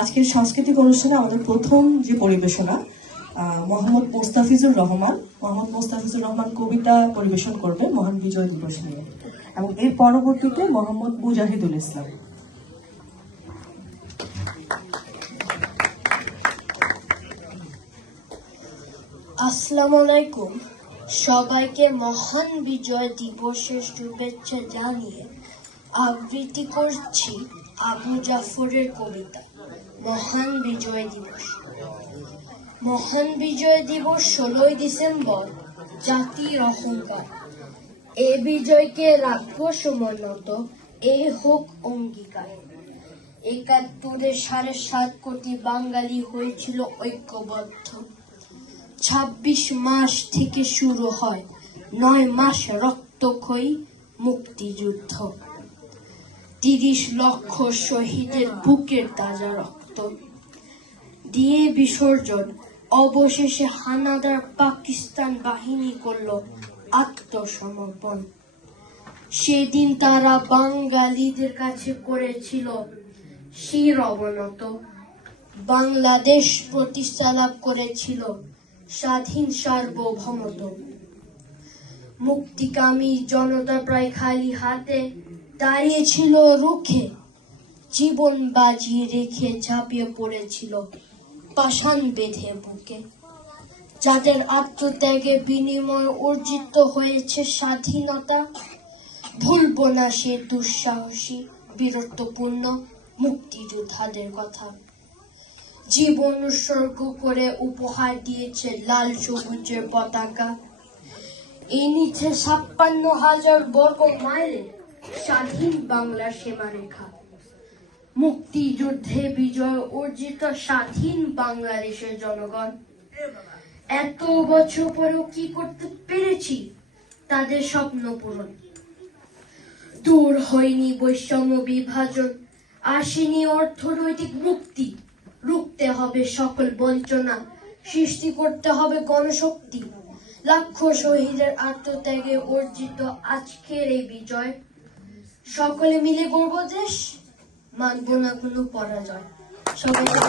আজকের সাংস্কৃতিক অনুষ্ঠানে আমাদের প্রথম যে পরিবেশনা মোহাম্মদ মোস্তাফিজুর রহমান কবিতা পরিবেশন করবে মহান বিজয় দিবস নিয়ে, এবং এর পরবর্তীতে মোহাম্মদ মুজাহিদুল ইসলাম। আসসালামু আলাইকুম। সবাইকে মহান বিজয় দিবসের শুভেচ্ছা জানিয়ে আবৃত্তি করছি আবু জাফরের কবিতা মহান বিজয় দিবস। মহান বিজয় দিবস 16ই ডিসেম্বর, জাতির অহংকার। এ বিজয়কে রাখবো সমুন্নত, এই হোক অঙ্গীকার। ৭১-এ ৭.৫ কোটি বাঙালি হয়েছিল ঐক্যবদ্ধ। ২৬ মাস থেকে শুরু হয় ৯ মাস রক্তক্ষয়ী মুক্তিযুদ্ধ। ৩০ লক্ষ শহীদের বুকের তাজা রক্ত দিয়ে বিসর্জন অবশেষে হানাদার পাকিস্তান বাহিনী করল আত্মসমর্পণ। সেদিন তারা বাঙালিদের কাছে করেছিল শির অবনত। বাংলাদেশ প্রতিষ্ঠা লাভ করেছিল স্বাধীন সার্বভৌমত্ব। মুক্তিকামী জনতা প্রায় খালি হাতে দাঁড়িয়েছিল রুখে, জীবন বাজিয়ে রেখে ঝাঁপিয়ে পড়েছিল পাষাণ বেঁধে বুকে। যাদের আত্মত্যাগের বিনিময়ে অর্জিত হয়েছে স্বাধীনতা, ভুলব না সে দুঃসাহসী বীরত্বপূর্ণ মুক্তিযোদ্ধাদের কথা। জীবন উৎসর্গ করে উপহার দিয়েছে লাল সবুজের পতাকা। এনেছে ৫৬,০০০ বর্গ মাইলের স্বাধীন বাংলার সীমারেখা। মুক্তিযুদ্ধে বিজয় অর্জিত স্বাধীন বাংলাদেশের জনগণ এত বছর পরেও কি করতে পেরেছি? তাদের স্বপ্ন পূরণ। দূর হয়নি বৈষম্য বিভাজন, আসেনি অর্থনৈতিক মুক্তি। রুখতে হবে সকল বঞ্চনা, সৃষ্টি করতে হবে গণশক্তি। লাখ শহীদের আত্মত্যাগে অর্জিত আজকের এই বিজয়, সকলে মিলে গর্ব দেশ, মানব না কোনো পরাজয়। সবাইকে